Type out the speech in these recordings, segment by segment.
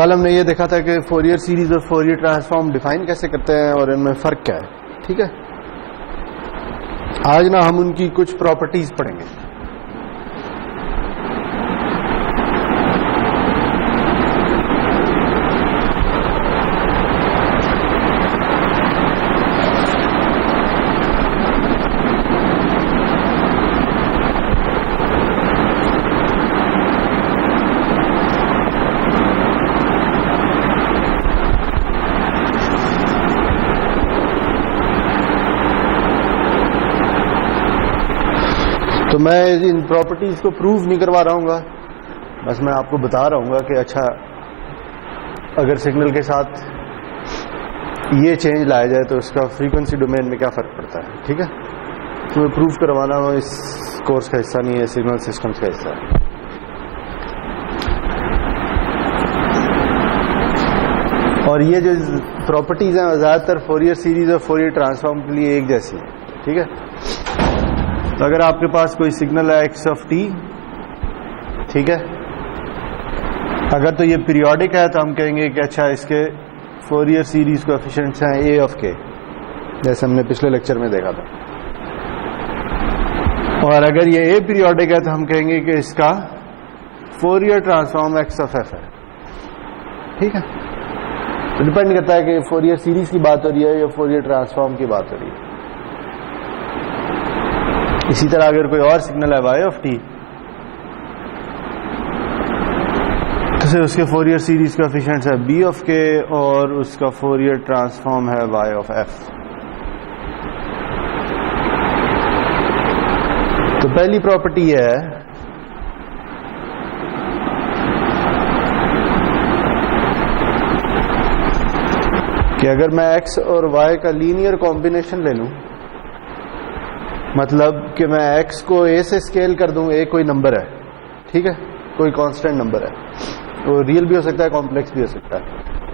कल हमने ये देखा था कि फोरियर सीरीज और फोरियर ट्रांसफॉर्म डिफाइन कैसे करते हैं और इनमें फ़र्क क्या है। ठीक है, आज ना हम उनकी कुछ प्रॉपर्टीज पढ़ेंगे। तो मैं इन प्रॉपर्टीज को प्रूव नहीं करवा रहा हूँगा, बस मैं आपको बता रहा हूँगा कि अच्छा अगर सिग्नल के साथ ये चेंज लाया जाए तो इसका फ्रीक्वेंसी डोमेन में क्या फ़र्क पड़ता है। ठीक है, तो प्रूव करवाना इस कोर्स का हिस्सा नहीं है, सिग्नल सिस्टम्स का हिस्सा है। और ये जो प्रॉपर्टीज हैं ज़्यादातर फोरियर सीरीज और फोरियर ट्रांसफॉर्म के लिए एक जैसी है। ठीक है, तो अगर आपके पास कोई सिग्नल है एक्स ऑफ टी, ठीक है, अगर तो ये पीरियोडिक है तो हम कहेंगे कि अच्छा इसके फोरियर सीरीज कोएफिशिएंट्स हैं ए ऑफ के, जैसे हमने पिछले लेक्चर में देखा था। और अगर ये ए पीरियोडिक है तो हम कहेंगे कि इसका Fourier transform x of F है। ठीक है, तो डिपेंड करता है कि फोरियर सीरीज की बात हो रही है या फोरियर ट्रांसफॉर्म की बात हो रही है। इसी तरह अगर कोई और सिग्नल है वाई ऑफ टी, तो उसके फोरियर सीरीज का कोएफिशिएंट्स है बी ऑफ के और उसका फोरियर ट्रांसफॉर्म है वाई ऑफ एफ। तो पहली प्रॉपर्टी है कि अगर मैं एक्स और वाई का लीनियर कॉम्बिनेशन ले लूं, मतलब कि मैं x को a से स्केल कर दूं, a कोई नंबर है, ठीक है, कोई कांस्टेंट नंबर है, वो रियल भी हो सकता है, कॉम्प्लेक्स भी हो सकता है,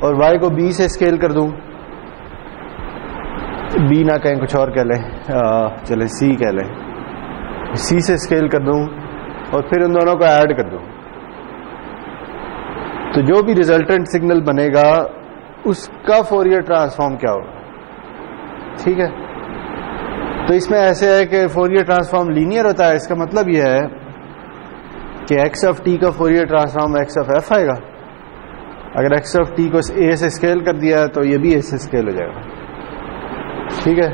और y को b से स्केल कर दूं, b ना कहें कुछ और कह लें, चले c कह लें, c से स्केल कर दूं और फिर उन दोनों को ऐड कर दूं, तो जो भी रिजल्टेंट सिग्नल बनेगा उसका फोरियर ट्रांसफॉर्म क्या होगा। ठीक है, तो इसमें ऐसे है कि फोरियर ट्रांसफॉर्म लीनियर होता है। इसका मतलब यह है कि एक्स ऑफ टी का Fourier transform x of F आएगा। अगर एक्स ऑफ टी को ए से स्केल कर दिया है तो ये भी ए से स्केल हो जाएगा। ठीक है,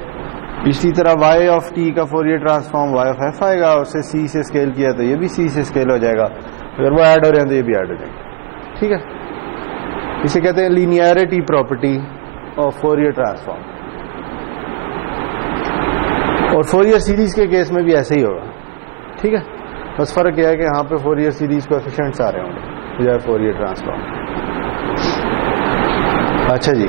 इसी तरह वाई ऑफ टी का Fourier transform Y of F आएगा, उसे सी से स्केल किया तो ये भी सी से स्केल हो जाएगा। अगर वो ऐड हो रहे हैं तो ये भी ऐड हो जाएंगे। ठीक है, इसे कहते हैं linearity property of Fourier transform. और फोरियर सीरीज के केस में भी ऐसे ही होगा। ठीक है, बस फर्क यह है कि यहाँ पे फोरियर सीरीज कोएफिशिएंट्स आ रहे होंगे बजाय फोरियर ट्रांसफॉर्म। अच्छा जी,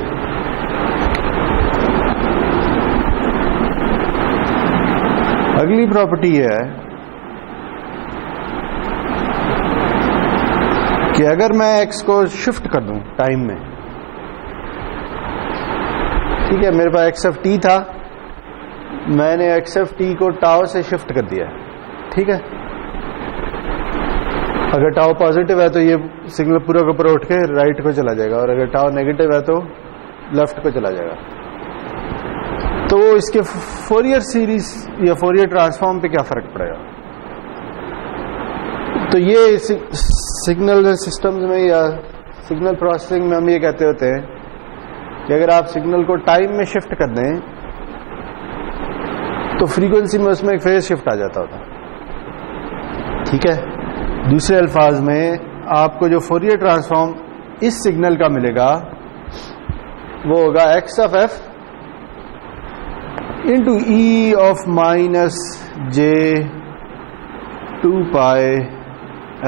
अगली प्रॉपर्टी है कि अगर मैं एक्स को शिफ्ट कर दूं टाइम में, ठीक है, मेरे पास एक्स ऑफ टी था, मैंने एक्स ऑफ टी को टाउ से शिफ्ट कर दिया। ठीक है, अगर टाउ पॉजिटिव है तो ये सिग्नल पूरा के पूरा उठ के राइट को चला जाएगा, और अगर टाउ नेगेटिव है तो लेफ्ट को चला जाएगा। तो इसके फोरियर सीरीज या फोरियर ट्रांसफॉर्म पे क्या फर्क पड़ेगा। तो ये सिग्नल सिस्टम्स में या सिग्नल प्रोसेसिंग में हम ये कहते होते हैं कि अगर आप सिग्नल को टाइम में शिफ्ट कर दें तो फ्रीक्वेंसी में उसमें एक फेज शिफ्ट आ जाता होता। ठीक है, दूसरे अल्फाज में आपको जो फोरियर ट्रांसफॉर्म इस सिग्नल का मिलेगा वो होगा x of F into E of minus J 2 pi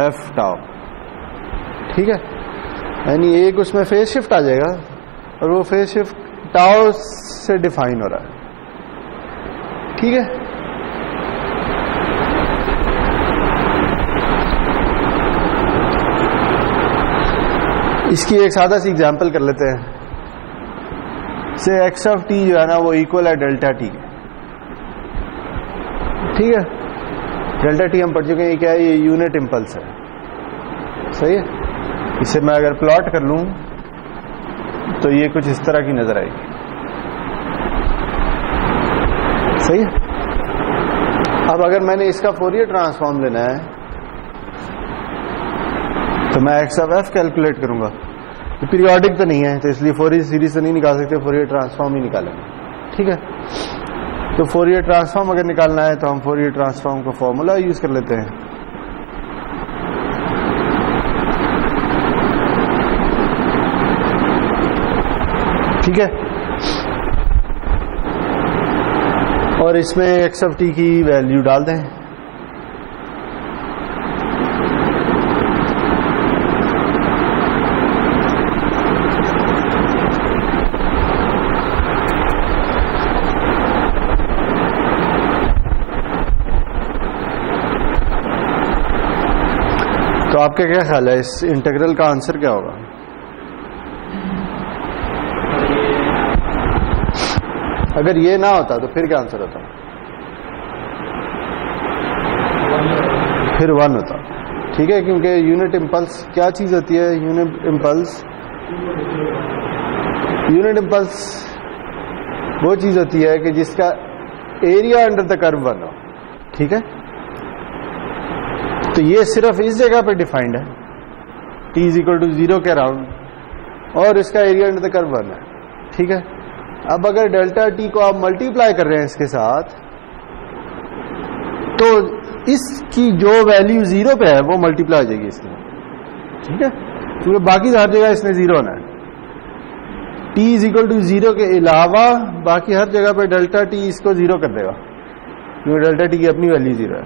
F tau. ठीक है, यानी एक उसमें फेज शिफ्ट आ जाएगा और वो फेज शिफ्ट टाउ से डिफाइन हो रहा है। ठीक है, इसकी एक सादा सी एग्जांपल कर लेते हैं। से एक्स ऑफ टी जो है ना वो इक्वल है डेल्टा टी के। ठीक है, डेल्टा टी हम पढ़ चुके हैं, क्या है, ये यूनिट इंपल्स है। सही है, इसे मैं अगर प्लॉट कर लूं तो ये कुछ इस तरह की नजर आएगी। सही है। अब अगर मैंने इसका फोरियर ट्रांसफॉर्म लेना है तो मैं एक्स ऑफ एफ कैलकुलेट करूंगा। तो पीरियोडिक तो नहीं है, तो इसलिए फोरियर सीरीज से नहीं निकाल सकते, फोरियर ट्रांसफॉर्म ही निकालेंगे। ठीक है। तो फोरियर ट्रांसफॉर्म अगर निकालना है तो हम फोरियर ट्रांसफॉर्म का फॉर्मूला यूज कर लेते हैं। ठीक है। और इसमें एक्स ऑफ टी की वैल्यू डाल दें। तो आपका क्या ख्याल है, इस इंटीग्रल का आंसर क्या होगा? अगर ये ना होता तो फिर क्या आंसर होता? फिर 1 होता। ठीक है, क्योंकि यूनिट इंपल्स क्या चीज होती है? यूनिट इंपल्स वो चीज होती है कि जिसका एरिया अंडर द कर्व 1 हो। ठीक है। तो ये सिर्फ इस जगह पे डिफाइंड है, t इज इक्वल टू 0 के अराउंड, और इसका एरिया अंडर द कर्व 1 है। ठीक है। अब अगर डेल्टा टी को आप मल्टीप्लाई कर रहे हैं इसके साथ, तो इसकी जो वैल्यू 0 पे है वो मल्टीप्लाई हो जाएगी इसमें। ठीक है, क्योंकि बाकी हर जगह इसने 0 होना है। t इज इक्वल टू 0 के अलावा बाकी हर जगह पे डेल्टा टी इसको 0 कर देगा, क्योंकि डेल्टा टी की अपनी वैल्यू 0 है।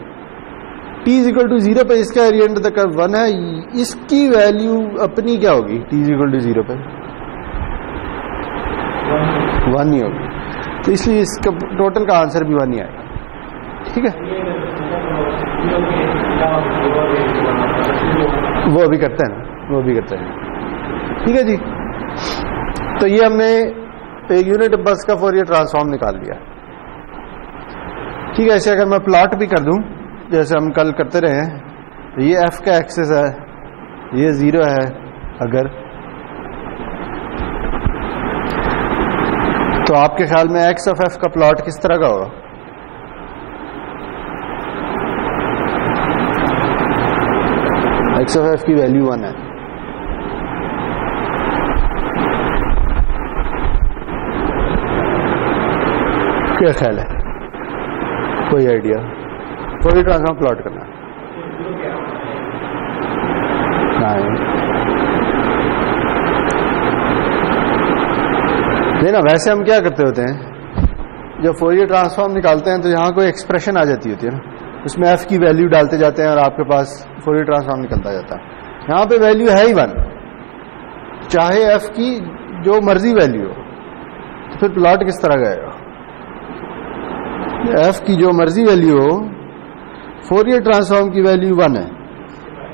t इज इक्वल टू 0 पे इसका एरिया अंडर द कर्व 1 है, इसकी वैल्यू अपनी क्या होगी? t इज इक्वल टू 0 पे 1 ही होगी, तो इसलिए इसका टोटल का आंसर भी 1 ही आएगा। ठीक है, वो भी करते हैं ना, वो भी करते हैं। ठीक है जी। तो ये हमने एक यूनिट इंपल्स का फोरियर ट्रांसफॉर्म निकाल लिया। ठीक है, ऐसे अगर मैं प्लॉट भी कर दूं जैसे हम कल करते रहे हैं, तो ये f का एक्सिस है, ये 0 है। अगर तो आपके ख्याल में x ऑफ f का प्लॉट किस तरह का होगा? x ऑफ f की वैल्यू 1 है। क्या ख्याल है? कोई आइडिया? फोरियर ट्रांसफॉर्म प्लॉट करना नहीं ना। वैसे हम क्या करते होते हैं, जब फोरियर ट्रांसफॉर्म निकालते हैं तो यहाँ कोई एक्सप्रेशन आ जाती होती है ना, उसमें f की वैल्यू डालते जाते हैं और आपके पास फोरियर ट्रांसफॉर्म निकलता जाता है। यहाँ पे वैल्यू है ही 1, चाहे f की जो मर्जी वैल्यू हो, तो फिर प्लॉट किस तरह गएगा? f की जो मर्जी वैल्यू हो, फोरियर ट्रांसफॉर्म की वैल्यू 1 है,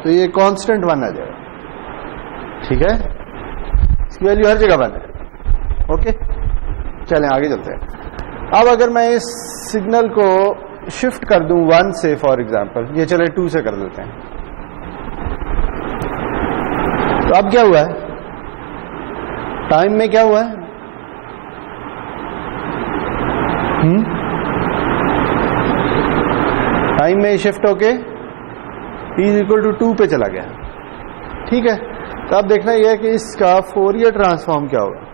तो ये कांस्टेंट 1 आ जाएगा। ठीक है, इसकी वैल्यू हर जगह 1 है। ओके, चलें आगे चलते हैं। अब अगर मैं इस सिग्नल को शिफ्ट कर दूं 1 से, फॉर एग्जांपल ये चले 2 से कर देते हैं, तो अब क्या हुआ है? टाइम में क्या हुआ है? टाइम में शिफ्ट होके t इज इक्वल टू 2 पे चला गया। ठीक है, तो अब देखना यह है कि इसका फोरियर ट्रांसफॉर्म क्या होगा।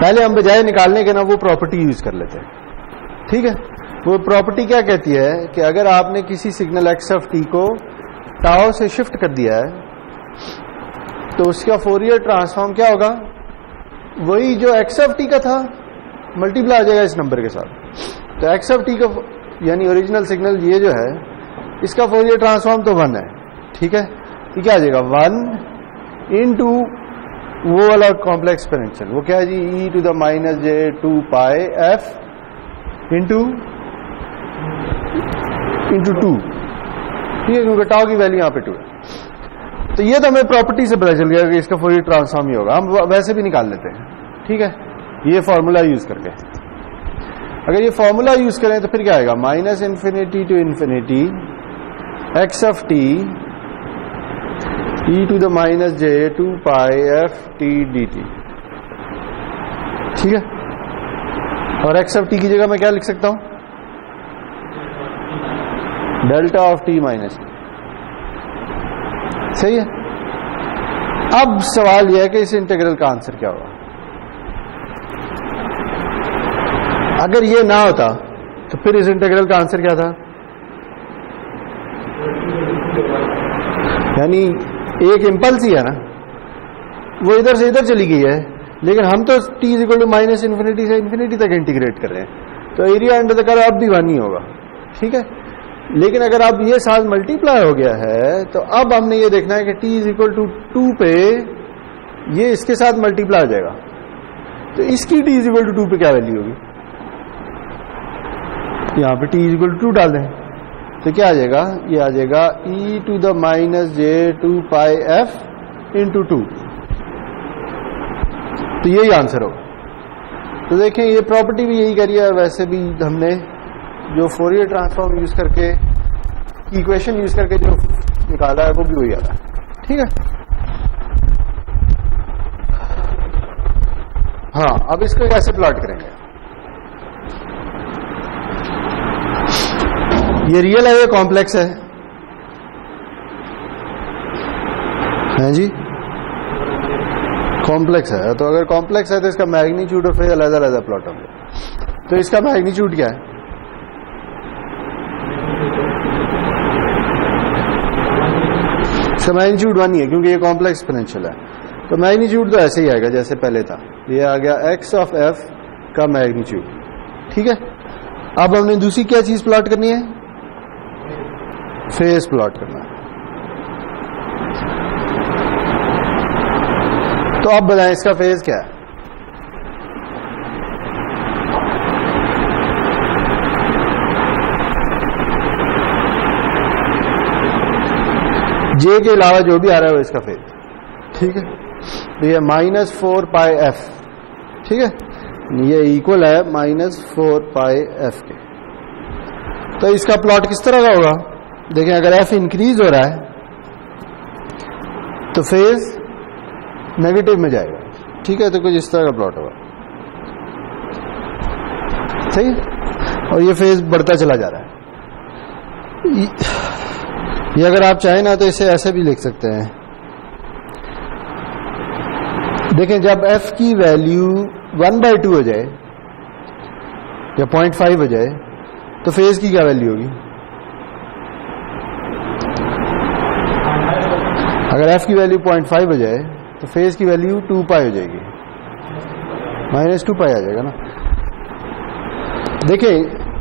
पहले हम बजाय निकालने के ना वो प्रॉपर्टी यूज कर लेते हैं। ठीक है, वो प्रॉपर्टी क्या कहती है कि अगर आपने किसी सिग्नल x ऑफ t को टाउ से शिफ्ट कर दिया है, तो उसका फोरियर ट्रांसफॉर्म क्या होगा? वही जो x ऑफ t का था मल्टीप्लाई आ जाएगा इस नंबर के साथ। तो x ऑफ t का यानी ओरिजिनल सिग्नल ये जो है, इसका फोरियर ट्रांसफॉर्म तो 1 है। ठीक है, तो क्या आ जाएगा? 1 इंटू वो वाला कॉम्प्लेक्स एक्सपोनेंशियल, वो क्या है जी? e to the minus j 2 pi f into 2। ठीक है, क्योंकि टाउ की वैल्यू यहाँ पे 2 है। तो ये तो हमें प्रॉपर्टी से पता चल गया कि इसका फोरियर ट्रांसफॉर्म ही होगा। हम वैसे भी निकाल लेते हैं। ठीक है, ये फॉर्मूला यूज करके अगर ये फॉर्मूला यूज करें तो फिर क्या आएगा? Minus infinity to infinity x of t e to the minus J 2 pi F T D T, ठीक है। और एक्स ऑफ टी की जगह मैं क्या लिख सकता हूं, delta of T minus T, सही है। अब सवाल यह है कि इस इंटीग्रल का आंसर क्या होगा। अगर ये ना होता तो फिर इस इंटीग्रल का आंसर क्या था, यानी एक इंपल्स ही है ना, वो इधर से इधर चली गई है, लेकिन हम तो t equal to minus infinity से इन्फिनिटी तक इंटीग्रेट कर रहे हैं, तो एरिया अंडर द कर्व अब भी 1 ही होगा, ठीक है। लेकिन अगर अब ये साथ मल्टीप्लाई हो गया है तो अब हमने ये देखना है कि t इज इक्वल टू 2 पे ये इसके साथ मल्टीप्लाई हो जाएगा, तो इसकी t इज इक्वल टू 2 पे क्या वैल्यू होगी, यहां पे t इज इक्वल टू 2 डाल दें तो क्या आ जाएगा, ये आ जाएगा e to the minus J 2 pi F into 2, तो यही आंसर होगा। तो देखें ये प्रॉपर्टी भी यही करी है, और वैसे भी हमने जो फोरियर ट्रांसफॉर्म यूज करके, इक्वेशन यूज करके जो निकाला है वो भी वही आ रहा है, ठीक है। हाँ, अब इसको कैसे प्लॉट करेंगे, ये रियल है, ये कॉम्प्लेक्स है जी, कॉम्प्लेक्स है। तो अगर कॉम्प्लेक्स है तो इसका मैग्नीट्यूड और फेज अलग अलग प्लॉट होंगे। तो इसका मैग्नीट्यूड क्या है, इसका मैग्नीट्यूड 1 ही है क्योंकि ये कॉम्प्लेक्स एक्सपोनेंशियल है, तो मैग्नीट्यूड तो ऐसे ही आएगा जैसे पहले था, ये आ गया x ऑफ f का मैग्नीट्यूड, ठीक है। अब हमने दूसरी क्या चीज प्लॉट करनी है, फेज प्लॉट करना है। तो अब बताएं इसका फेज क्या है, जे के अलावा जो भी आ रहा है वो इसका फेज, ठीक है। तो ये -4 पाई एफ, ठीक है, ये इक्वल है -4 पाई एफ के। तो इसका प्लॉट किस तरह का होगा, देखें अगर एफ इंक्रीज हो रहा है तो फेज नेगेटिव में जाएगा, ठीक है। तो कुछ इस तरह का प्लॉट होगा, सही है। और ये फेज बढ़ता चला जा रहा है, ये अगर आप चाहें ना तो इसे ऐसे भी लिख सकते हैं, देखें जब f की वैल्यू 1/2 हो जाए या 0.5 हो जाए तो फेज की क्या वैल्यू होगी, अगर f की वैल्यू 0.5 हो जाए तो फेज की वैल्यू 2 पाई हो जाएगी, -2 पाई आ जाएगा ना। देखिए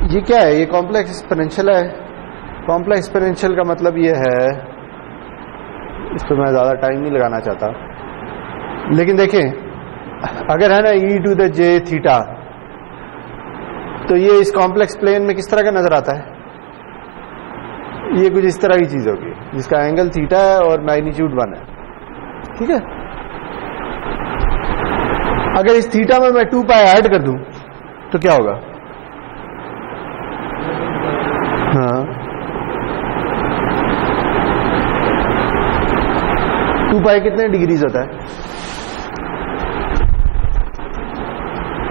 ये क्या है, ये कॉम्प्लेक्स एक्सपोनेंशियल है। कॉम्प्लेक्स एक्सपोनेंशियल का मतलब ये है, इस पर मैं ज़्यादा टाइम नहीं लगाना चाहता, लेकिन देखें अगर है ना e to the J theta, तो ये इस कॉम्प्लेक्स प्लेन में किस तरह का नजर आता है, ये कुछ इस तरह की चीज होगी जिसका एंगल थीटा है और मैग्नीट्यूड 1 है, ठीक है। अगर इस थीटा में मैं 2 पाई ऐड कर दूं तो क्या होगा, हाँ 2 पाई कितने डिग्रीज होता है,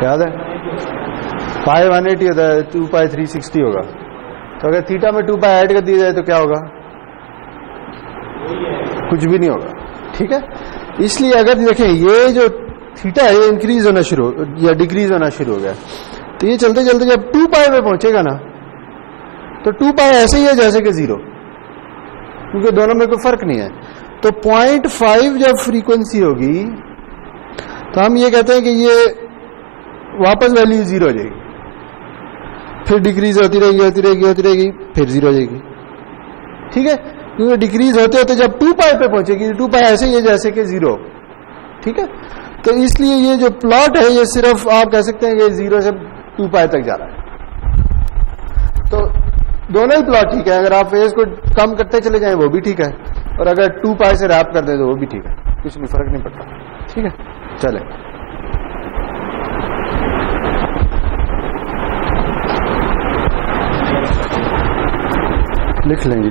याद है, पाई 180 होता है, 2 पाई 360 होगा। तो अगर थीटा में 2 पाई ऐड कर दिया जाए तो क्या होगा, कुछ भी नहीं होगा, ठीक है। इसलिए अगर देखें ये जो थीटा है ये इंक्रीज होना शुरू या डिक्रीज होना शुरू हो गया, तो ये चलते चलते जब 2 पाई पे पहुंचेगा ना तो 2 पाई ऐसे ही है जैसे कि 0, क्योंकि दोनों में कोई फर्क नहीं है। तो 0.5 जब फ्रीक्वेंसी होगी तो हम ये कहते हैं कि ये वापस वैल्यू 0 हो जाएगी, फिर डिक्रीज होती रहेगी फिर 0 हो जाएगी, ठीक है। क्योंकि डिक्रीज होते होते जब 2 पाई पे पहुंचेगी, 2 पाई ऐसे ही है जैसे कि 0, ठीक है। तो इसलिए ये जो प्लॉट है ये सिर्फ आप कह सकते हैं कि 0 से 2 पाई तक जा रहा है। तो दोनों ही प्लॉट ठीक है, अगर आप फेज को कम करते चले जाएं वो भी ठीक है, और अगर 2 पाई से रैप कर दें तो वो भी ठीक है, कुछ भी फर्क नहीं पड़ता, ठीक है। चले लिख लेंगे।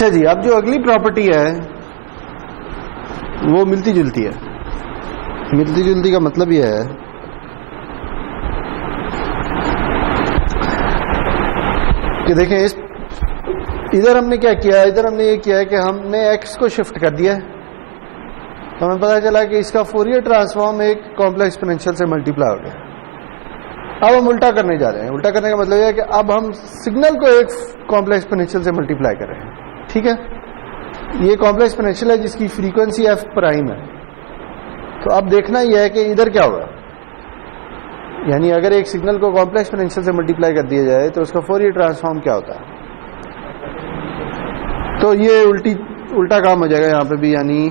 अच्छा जी, अब जो अगली प्रॉपर्टी है वो मिलती जुलती है। मिलती जुलती का मतलब यह है कि देखें इधर हमने क्या किया, इधर हमने ये किया है कि हमने x को शिफ्ट कर दिया है, तो हमें पता चला कि इसका फोरियर ट्रांसफॉर्म एक कॉम्प्लेक्स एक्सपोनेंशियल से मल्टीप्लाई हो गया। अब हम उल्टा करने जा रहे हैं। उल्टा करने का मतलब यह है कि अब हम सिग्नल को एक कॉम्प्लेक्स एक्सपोनेंशियल से मल्टीप्लाई कर रहे हैं। ठीक है, ये कॉम्प्लेक्स एक्सपोनेंशियल है जिसकी फ्रीक्वेंसी f प्राइम है। तो अब देखना यह है कि इधर क्या होगा, यानी अगर एक सिग्नल को कॉम्प्लेक्स एक्सपोनेंशियल से मल्टीप्लाई कर दिया जाए तो उसका फोरियर ट्रांसफॉर्म क्या होता है। तो ये उल्टा काम हो जाएगा यहाँ पे भी, यानी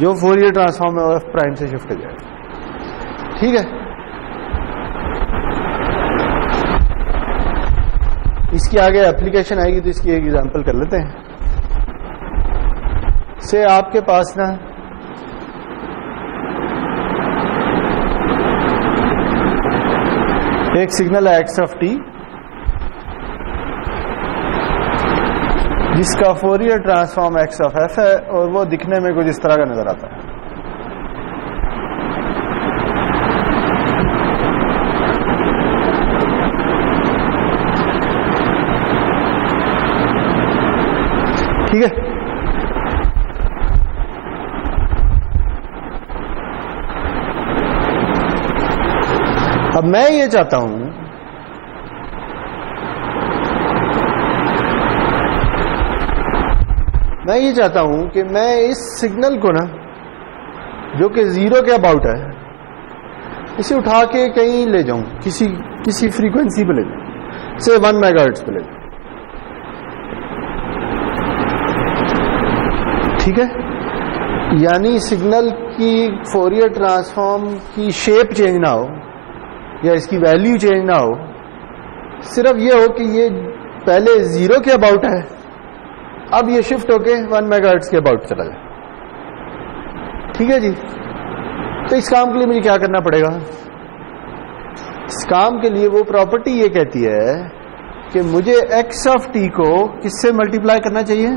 जो फोरियर ट्रांसफॉर्म है वो f प्राइम से शिफ्ट हो जाएगा। ठीक है, इसकी आगे एप्लीकेशन आएगी तो इसकी एक एग्जांपल कर लेते हैं। से आपके पास ना एक सिग्नल है x ऑफ t जिसका Fourier transform x of f है और वो दिखने में कुछ इस तरह का नजर आता है। ठीक है, अब मैं ये चाहता हूं कि मैं इस सिग्नल को ना, जो कि 0 के अबाउट है, इसे उठा के कहीं ले जाऊं, किसी फ्रीक्वेंसी पे ले जाऊं, से 1 मेगाहर्ट्ज पे ले जाऊं। ठीक है, यानी सिग्नल की फोरियर ट्रांसफॉर्म की शेप चेंज ना हो या इसकी वैल्यू चेंज ना हो, सिर्फ ये हो कि ये पहले 0 के अबाउट है, अब ये शिफ्ट होके 1 मेगाहर्ट्ज के अबाउट चला जाए। ठीक है जी, तो इस काम के लिए मुझे क्या करना पड़ेगा? इस काम के लिए वो प्रॉपर्टी ये कहती है कि मुझे x ऑफ t को किससे मल्टीप्लाई करना चाहिए?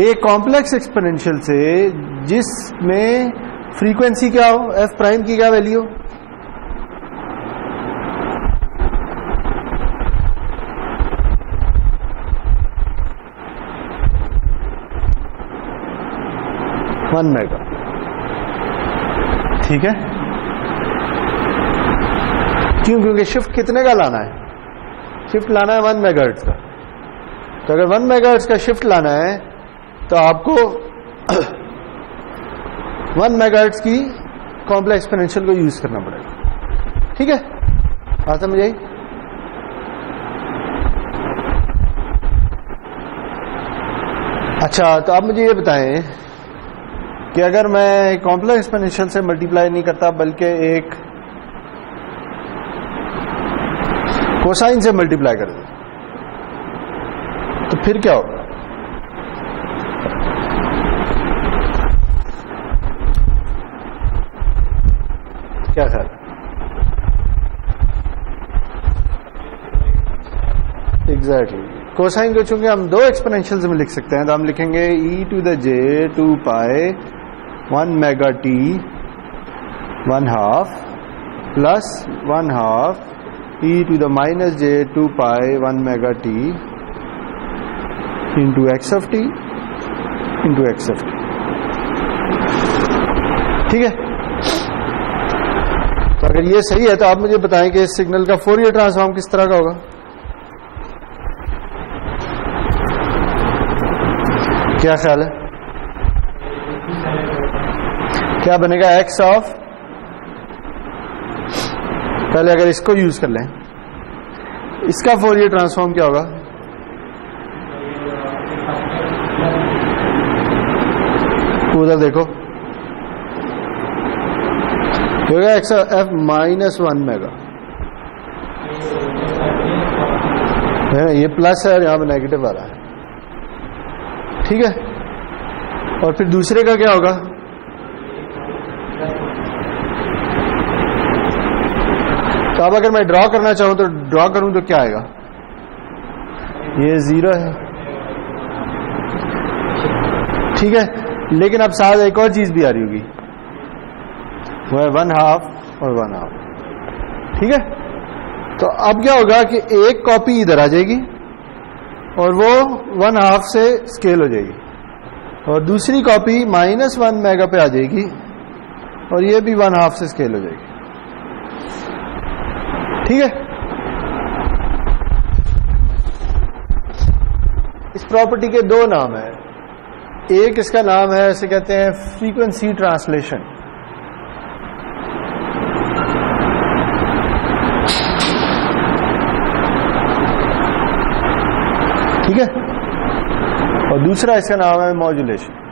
एक कॉम्प्लेक्स एक्सपोनेंशियल से जिसमें फ्रीक्वेंसी क्या हो, f प्राइम की क्या वैल्यू हो। One mega. ठीक है, क्यों? क्योंकि शिफ्ट कितने का लाना है? शिफ्ट लाना है 1 मेगाहर्ट्ज का। तो अगर 1 मेगाहर्ट्ज का शिफ्ट लाना है तो आपको 1 मेगाहर्ट्ज की कॉम्प्लेक्स एक्सपोनेंशियल को यूज करना पड़ेगा। ठीक है, बात समझ आई? अच्छा, तो आप मुझे ये बताएं कि अगर मैं कॉम्प्लेक्स एक्सपोनेंशियल से मल्टीप्लाई नहीं करता बल्कि एक कोसाइन से मल्टीप्लाई कर दूं तो फिर क्या होगा? क्या ख्याल? एग्जैक्टली, कोसाइन को चूंकि हम दो एक्सपोनेंशियल्स में लिख सकते हैं तो हम लिखेंगे e to the j 2 pi 1 mega t 1/2 plus 1/2 e to the minus j 2 pi 1 mega t into x of t into x of t। ठीक है, तो अगर ये सही है तो आप मुझे बताएं कि इस सिग्नल का फोरियर ट्रांसफॉर्म किस तरह का होगा? क्या ख्याल है? क्या बनेगा? x ऑफ, पहले अगर इसको यूज कर लें, इसका फोरियर ट्रांसफॉर्म क्या होगा? उधर देखो, x f माइनस 1 मेगा है, ये प्लस है और यहां पर नेगेटिव आ रहा है। ठीक है, और फिर दूसरे का क्या होगा? तो अब अगर मैं ड्रॉ करना चाहूं तो ड्रॉ करूं तो क्या आएगा? ये 0 है, ठीक है, लेकिन अब साथ एक और चीज भी आ रही होगी, वो है 1/2 और 1/2। ठीक है, तो अब क्या होगा कि एक कॉपी इधर आ जाएगी और वो 1/2 से स्केल हो जाएगी, और दूसरी कॉपी -1 मेगा पे आ जाएगी और ये भी 1/2 से स्केल हो जाएगी। ठीक है, इस प्रॉपर्टी के दो नाम है। एक इसका नाम है, इसे कहते हैं फ्रीक्वेंसी ट्रांसलेशन। ठीक है, और दूसरा इसका नाम है मॉड्यूलेशन।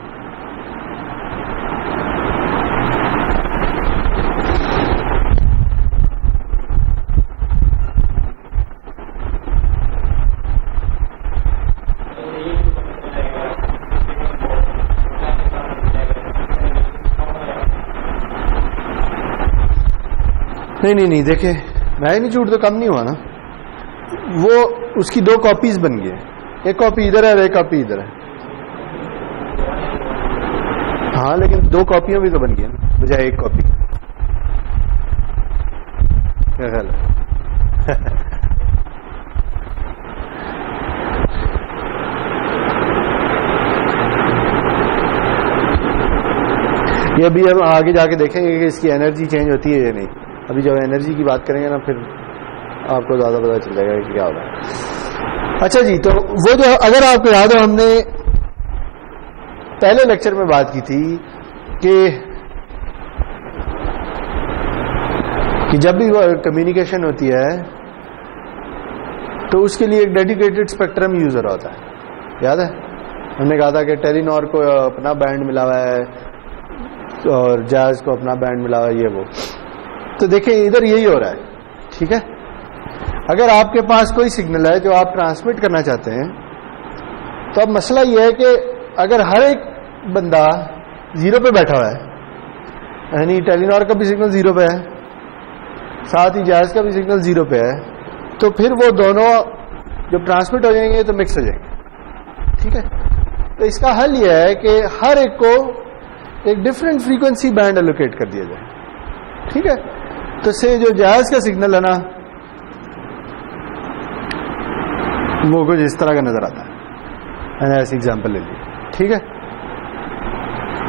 नहीं, देखे मैग्नीट्यूड तो कम नहीं हुआ ना, वो उसकी दो कॉपीज बन गई, एक कॉपी इधर है और एक कॉपी इधर है। हाँ, लेकिन दो कॉपियां भी तो बन गई ना बजाय एक कॉपी। क्या ख्याल है? ये अभी हम आगे जाके देखेंगे कि इसकी एनर्जी चेंज होती है या नहीं। अभी जब एनर्जी की बात करेंगे ना, फिर आपको ज्यादा पता चल जाएगा कि क्या होगा। अच्छा जी, तो वो जो, अगर आपको याद हो, हमने पहले लेक्चर में बात की थी कि जब भी कम्युनिकेशन होती है तो उसके लिए एक डेडिकेटेड स्पेक्ट्रम यूजर होता है। याद है, हमने कहा था कि टेलीनॉर को अपना बैंड मिला हुआ है और जैज को अपना बैंड मिला हुआ है, ये वो। तो देखिए इधर यही हो रहा है। ठीक है, अगर आपके पास कोई सिग्नल है जो आप ट्रांसमिट करना चाहते हैं, तो अब मसला यह है कि अगर हर एक बंदा 0 पे बैठा हुआ है, यानी टेलीनॉर का भी सिग्नल 0 पे है, साथ ही जैज का भी सिग्नल 0 पे है, तो फिर वो दोनों जब ट्रांसमिट हो जाएंगे तो मिक्स हो जाएंगे। ठीक है, तो इसका हल यह है कि हर एक को एक डिफरेंट फ्रीक्वेंसी बैंड एलोकेट कर दिया जाए। ठीक है, तो से जो जैज का सिग्नल है ना, वो कुछ इस तरह का नजर आता है। मैंने ऐसी एग्जांपल ले ली। ठीक है,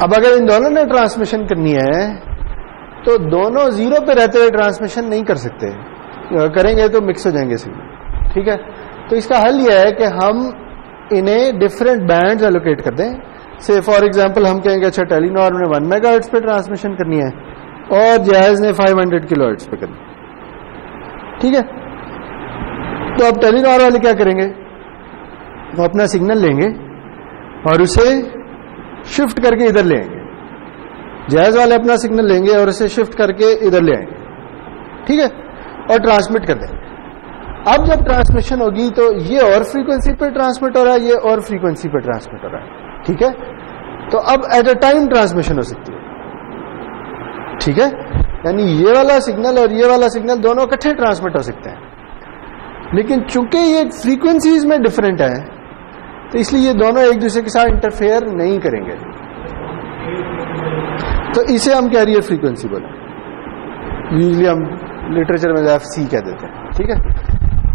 अब अगर इन दोनों ने ट्रांसमिशन करनी है तो दोनों 0 पे रहते हुए ट्रांसमिशन नहीं कर सकते, करेंगे तो मिक्स हो जाएंगे सिग्नल। ठीक है, तो इसका हल यह है कि हम इन्हें डिफरेंट बैंड्स एलोकेट कर दें। से फॉर एग्जांपल हम कहेंगे अच्छा टेलीनॉर ने 1 मेगाहर्ट्ज पे ट्रांसमिशन करनी है और जैज ने 500 किलोहर्ट्ज पे करनी। ठीक है, तो अब टेलीनॉर वाले क्या करेंगे, वो अपना सिग्नल लेंगे और उसे शिफ्ट करके इधर ले आएंगे। जैज वाले अपना सिग्नल लेंगे और उसे शिफ्ट करके इधर ले आएंगे। ठीक है, और ट्रांसमिट कर देंगे। अब जब ट्रांसमिशन होगी तो ये और फ्रीक्वेंसी पे ट्रांसमिट हो रहा है, ये और फ्रीक्वेंसी पे ट्रांसमिट हो रहा है। ठीक है, तो अब एट अ टाइम ट्रांसमिशन हो सकती है। ठीक है, यानी ये वाला सिग्नल और ये वाला सिग्नल दोनों इकट्ठे ट्रांसमिट हो सकते हैं, लेकिन चूंकि ये फ्रीक्वेंसीज में डिफरेंट है तो इसलिए ये दोनों एक दूसरे के साथ इंटरफेयर नहीं करेंगे। तो इसे हम कैरियर फ्रीक्वेंसी बोले, यूजली हम लिटरेचर में FC कह देते हैं। ठीक है,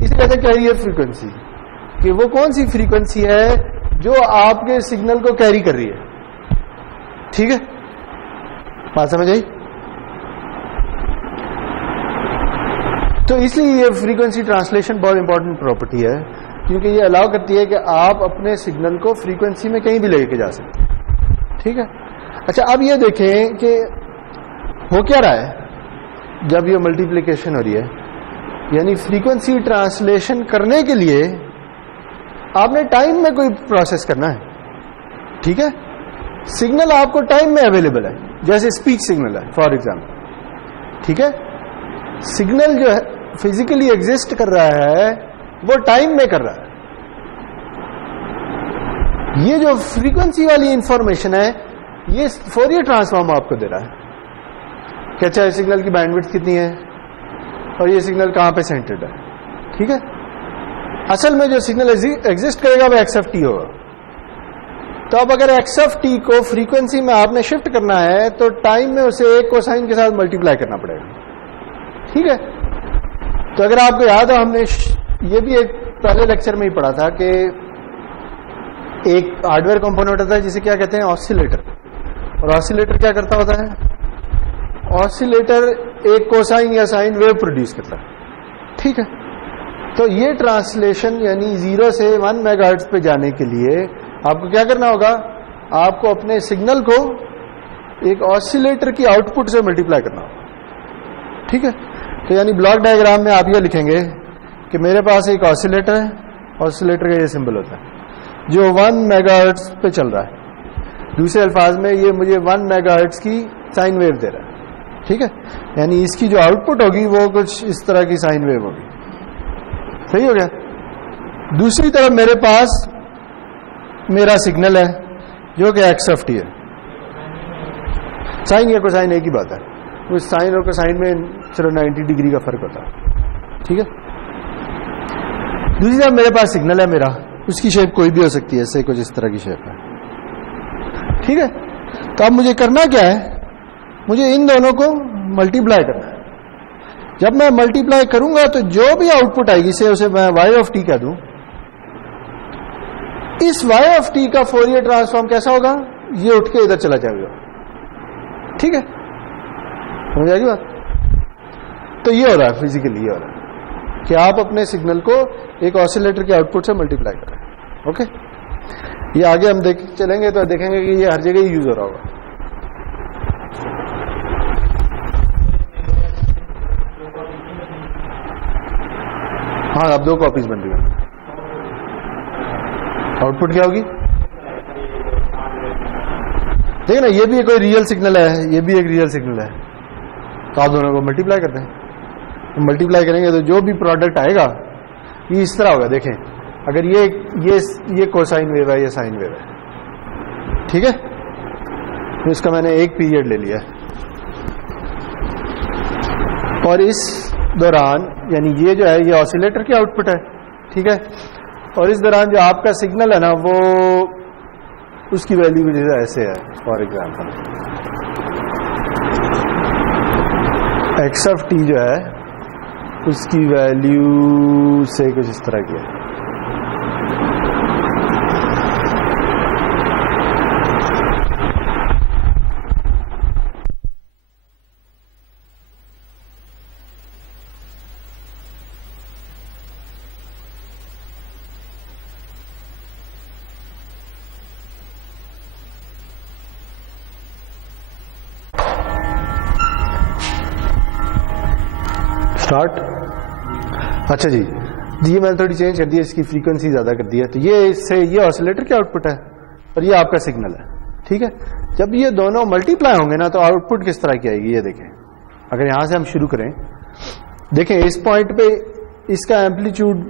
इसे कहते हैं कैरियर फ्रीक्वेंसी, कि वो कौन सी फ्रीक्वेंसी है जो आपके सिग्नल को कैरी कर रही है। ठीक है, बात समझ आई? तो इसलिए ये फ्रीक्वेंसी ट्रांसलेशन बहुत इंपॉर्टेंट प्रॉपर्टी है, क्योंकि ये अलाउ करती है कि आप अपने सिग्नल को फ्रीक्वेंसी में कहीं भी लेके जा सकते हैं। ठीक है, अच्छा अब ये देखें कि हो क्या रहा है जब ये मल्टीप्लिकेशन हो रही है, यानी फ्रीक्वेंसी ट्रांसलेशन करने के लिए आपने टाइम में कोई प्रोसेस करना है। ठीक है, सिग्नल आपको टाइम में अवेलेबल है, जैसे स्पीच सिग्नल है फॉर एग्जाम्पल। ठीक है, सिग्नल जो है फिजिकली एग्जिस्ट कर रहा है वो टाइम में कर रहा है। ये जो फ्रीक्वेंसी वाली इंफॉर्मेशन है ये फोरियर ट्रांसफॉर्म आपको दे रहा है कि अच्छा सिग्नल की बैंडविड्थ कितनी है और ये सिग्नल कहां पे सेंटर्ड है। ठीक है, असल में जो सिग्नल एग्जिस्ट करेगा वो XFT होगा। तो अब अगर एक्स ऑफ टी को फ्रीक्वेंसी में आपने शिफ्ट करना है तो टाइम में उसे एक कोसाइन के साथ मल्टीप्लाई करना पड़ेगा, ठीक है। तो अगर आपको याद हो, हमने ये भी एक पहले लेक्चर में ही पढ़ा था कि एक हार्डवेयर कंपोनेंट होता है जिसे क्या कहते हैं, ऑसिलेटर। और ऑसिलेटर क्या करता होता है, ऑसिलेटर एक कोसाइन या साइन वेव प्रोड्यूस करता है, ठीक है। तो ये ट्रांसलेशन यानी 0 से 1 मेगाहर्ट्ज पे जाने के लिए आपको क्या करना होगा, आपको अपने सिग्नल को एक ऑसिलेटर की आउटपुट से मल्टीप्लाई करना होगा, ठीक है। तो यानी ब्लॉक डायग्राम में आप ये लिखेंगे कि मेरे पास एक ऑसिलेटर है, ऑसिलेटर का ये सिंबल होता है जो 1 मेगाहर्ट्ज पे चल रहा है। दूसरे अल्फाज में ये मुझे 1 मेगाहर्ट्ज की साइन वेव दे रहा है, ठीक है। यानी इसकी जो आउटपुट होगी वो कुछ इस तरह की साइन वेव होगी, सही हो गया। दूसरी तरफ मेरे पास मेरा सिग्नल है जो कि एक्स ऑफ टी है। साइन या कोसाइन एक ही बात है, उस साइन और कोसाइन में सिर्फ 90 डिग्री का फर्क होता है, ठीक है। दूसरी तरफ मेरे पास सिग्नल है मेरा, उसकी शेप कोई भी हो सकती है, ऐसे कुछ इस तरह की शेप है, ठीक है। तो अब मुझे करना क्या है, मुझे इन दोनों को मल्टीप्लाई करना है। जब मैं मल्टीप्लाई करूंगा तो जो भी आउटपुट आएगी से उसे मैं y ऑफ टी कह दूं, इस y ऑफ टी का फोरियर ट्रांसफॉर्म कैसा होगा, ये उठ के इधर चला जाएगा, ठीक है। समझ आएगी बात। तो ये हो रहा है फिजिकली, ये हो रहा है कि आप अपने सिग्नल को एक ऑसिलेटर के आउटपुट से मल्टीप्लाई कर रहे हैं, ओके। ये आगे हम देख चलेंगे तो देखेंगे कि ये हर जगह ही यूज हो रहा होगा। हाँ, अब 2 कॉपीज बन रही है। आउटपुट क्या होगी, देखिए ना, ये भी कोई रियल सिग्नल है, ये भी एक रियल सिग्नल है, तो आप दोनों को मल्टीप्लाई करते हैं। तो मल्टीप्लाई करेंगे तो जो भी प्रोडक्ट आएगा ये इस तरह होगा। देखें, अगर ये कोसाइन वेव है, ये साइन वेव है, ठीक है। तो इसका मैंने एक पीरियड ले लिया और इस दौरान यानी ये जो है ये ऑसिलेटर की आउटपुट है, ठीक है। और इस दौरान जो आपका सिग्नल है ना, वो उसकी वैल्यू भी जैसे ऐसे है। For example x of T जो है उसकी वैल्यू से कुछ इस तरह की है। स्टार्ट। अच्छा जी, ये मैंने थोड़ी चेंज कर दी है, इसकी फ्रीक्वेंसी ज्यादा कर दी है। तो ये ऑसिलेटर की आउटपुट है और ये आपका सिग्नल है, ठीक है। जब ये दोनों मल्टीप्लाई होंगे ना तो आउटपुट किस तरह की आएगी, ये देखें। अगर यहां से हम शुरू करें, देखें इस पॉइंट पे इसका एम्पलीट्यूड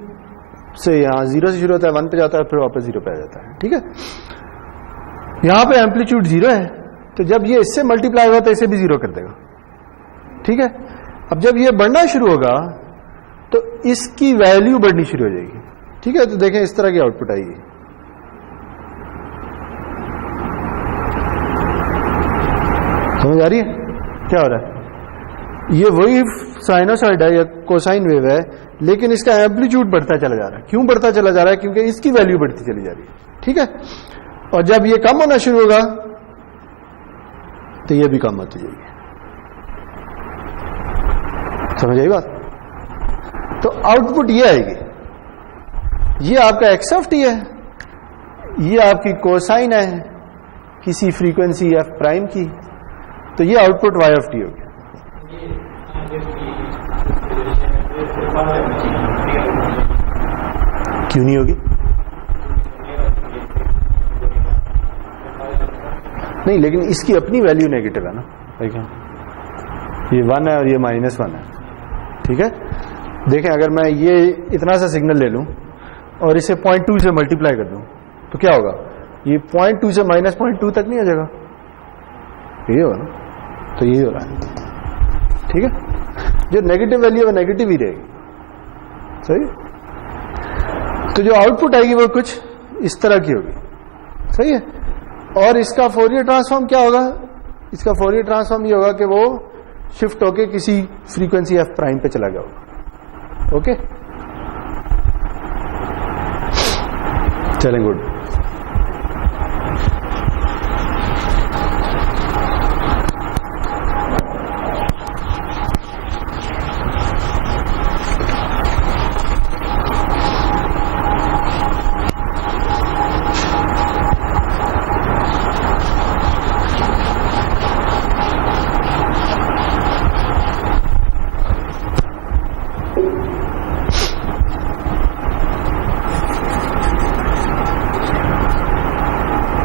से यहां 0 से शुरू होता है, 1 पे जाता है, फिर वापस 0 पे आ जाता है, ठीक है। यहां पे एम्पलीट्यूड 0 है, तो जब ये इससे मल्टीप्लाई होगा तो इसे भी 0 कर देगा, ठीक है। अब जब ये बढ़ना शुरू होगा तो इसकी वैल्यू बढ़नी शुरू हो जाएगी, ठीक है। तो देखें इस तरह की आउटपुट आएगी, समझ आ रही है क्या हो रहा है। ये वही साइनोसॉइड है या कोसाइन वेव है, लेकिन इसका एम्पलीट्यूड बढ़ता चला जा रहा है। क्यों बढ़ता चला जा रहा है, क्योंकि इसकी वैल्यू बढ़ती चली जा रही है, ठीक है। और जब ये कम होना शुरू होगा तो ये भी कम होती जाएगी, समझ आई बात। तो आउटपुट ये आएगी, ये आपका एक्स ऑफ टी है, ये आपकी कोसाइन है किसी फ्रीक्वेंसी एफ प्राइम की, तो ये आउटपुट वाई ऑफ टी होगी। क्यों नहीं होगी, नहीं, लेकिन इसकी अपनी वैल्यू नेगेटिव है ना, देखिए ये 1 है और ये -1 है, ठीक है। देखें अगर मैं ये इतना सा सिग्नल ले लूं और इसे 0.2 से मल्टीप्लाई कर दूं तो क्या होगा, ये 0.2 से -0.2 तक नहीं आ जाएगा, ये होगा ना। तो यही हो रहा है, ठीक है। जो नेगेटिव वैल्यू है नेगेटिव ही रहेगी, सही। तो जो आउटपुट आएगी वो कुछ इस तरह की होगी, सही है। और इसका फोरियर ट्रांसफॉर्म क्या होगा? इसका फोरियर ट्रांसफॉर्म ये होगा कि वो शिफ्ट होके किसी फ्रीक्वेंसी एफ प्राइम पे चला गया होगा। ओके, चलें, गुड।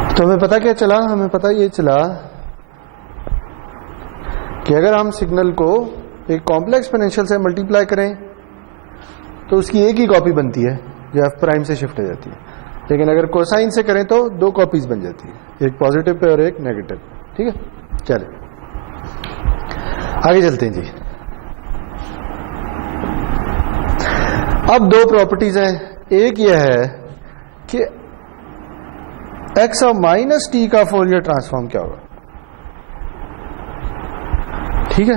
तो हमें पता क्या चला? हमें पता ये चला कि अगर हम सिग्नल को एक कॉम्प्लेक्स एक्सपोनेंशियल से मल्टीप्लाई करें तो उसकी एक ही कॉपी बनती है जो एफ प्राइम से शिफ्ट हो जाती है, लेकिन अगर कोसाइन से करें तो दो कॉपीज बन जाती है, एक पॉजिटिव पे और एक नेगेटिव। ठीक है, चलिए आगे चलते हैं जी। अब दो प्रॉपर्टीज हैं। एक यह है कि एक्स ऑफ माइनस टी का फोरियर ट्रांसफॉर्म क्या होगा। ठीक है,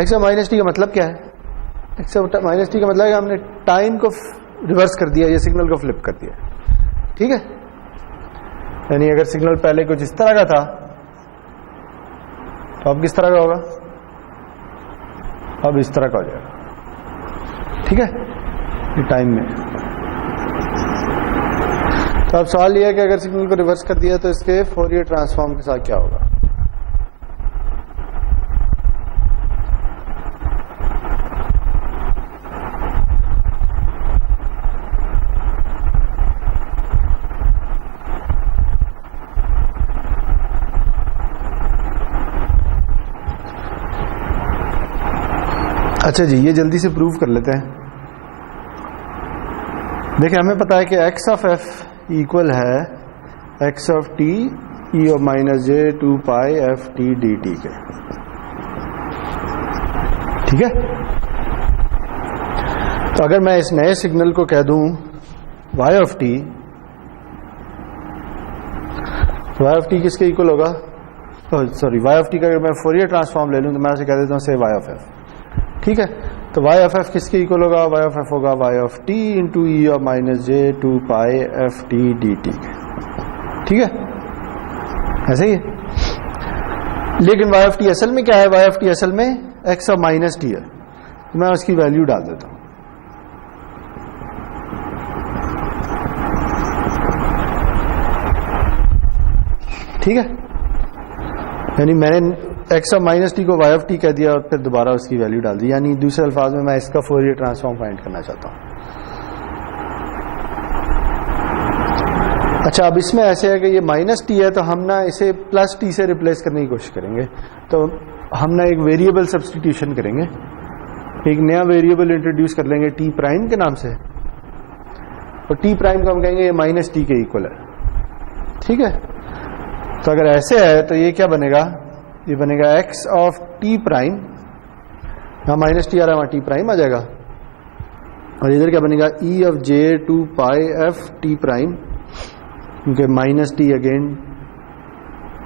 एक्स ऑफ माइनस टी का मतलब क्या है? एक्स ऑफ माइनस टी का मतलब है हमने टाइम को रिवर्स कर दिया, ये सिग्नल को फ्लिप कर दिया। ठीक है, यानी अगर सिग्नल पहले कुछ इस तरह का था तो अब किस तरह का होगा? अब इस तरह का हो जाएगा। ठीक है, ये टाइम में। तो अब सवाल यह है कि अगर सिग्नल को रिवर्स कर दिया तो इसके फोरियर ट्रांसफॉर्म के साथ क्या होगा? अच्छा जी, ये जल्दी से प्रूव कर लेते हैं। देखिए, हमें पता है कि एक्स ऑफ एफ इक्वल है x of T E of minus J 2 pi F T D T के। ठीक है, तो अगर मैं इस नए सिग्नल को कह दूं y ऑफ टी, तो y ऑफ टी किसके इक्वल होगा? सॉरी, y ऑफ टी का अगर मैं फोरियर ट्रांसफॉर्म ले लूं तो मैं उसे कह देता हूं से y ऑफ एफ। ठीक है, तो y ऑफ एफ किसके इक्वल होगा? y ऑफ एफ होगा y of T into E of minus J 2 pi F T D T. ठीक है, ऐसे ही है। लेकिन y ऑफ टी असल में क्या है? y ऑफ टी असल में x ऑफ माइनस टी है, तो मैं उसकी वैल्यू डाल देता हूं। ठीक है, यानी मैंने एक्स ऑफ माइनस टी को वाई ऑफ टी कह दिया और फिर दोबारा उसकी वैल्यू डाल दी। यानी दूसरे अल्फाज में मैं इसका फोरियर ट्रांसफॉर्म फाइंड करना चाहता हूं। अच्छा, अब इसमें ऐसे है कि ये माइनस टी है तो हम ना इसे प्लस टी से रिप्लेस करने की कोशिश करेंगे। तो हम ना एक वेरिएबल सब्सटीट्यूशन करेंगे, एक नया वेरिएबल इंट्रोड्यूस कर लेंगे टी प्राइम के नाम से, और टी प्राइम को हम कहेंगे ये माइनस टी के इक्वल है। ठीक है, तो अगर ऐसे है तो ये क्या बनेगा? ये बनेगा एक्स ऑफ टी प्राइम, यहां माइनस टी आ रहा है वहां टी प्राइम आ जाएगा, और इधर क्या बनेगा? E of J 2 pi F T prime, क्योंकि minus T again